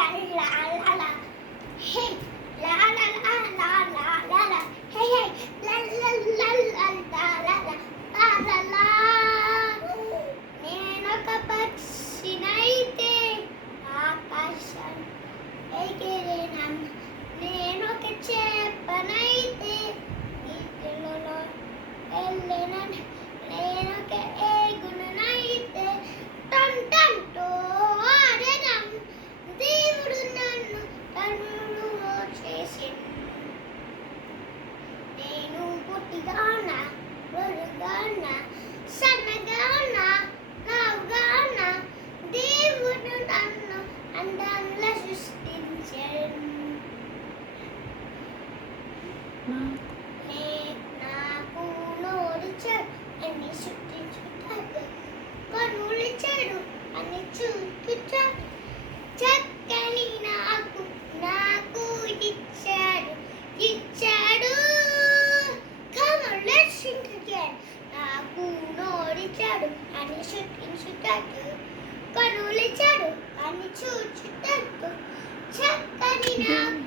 la la la la. Hey, la la la la la la la. Hey hey, la la la la la la la la la la. నేనొక పక్షినైతే ఆకాశం ఎగిరినను, నేనొక చేపనైతే నీటిలో వెళ్ళినను, నేనొక ఏగుననైతే టంటంటూ ఆడెదను. దేవుడు నన్ను తన్నులు చేసెను. నేను పొట్టిగాన, పొడుగాన, సన్నగాన, లావుగాన, దేవుడు నన్ను అందంగా సృష్టించెను. నాకు నోరిచ్చాడు అన్ని సృష్టించుతాడు, కనులిచ్చాడు అన్ని చూపించాడు, చక్కని నాకు ఇచ్చాడు ఇచ్చాడు. Come on, let's sing again. నాకు నోరిచ్చాడు అని సృష్టించుతాడు, కనులిచ్చాడు అని చూచుతాడు, చక్కని నాకు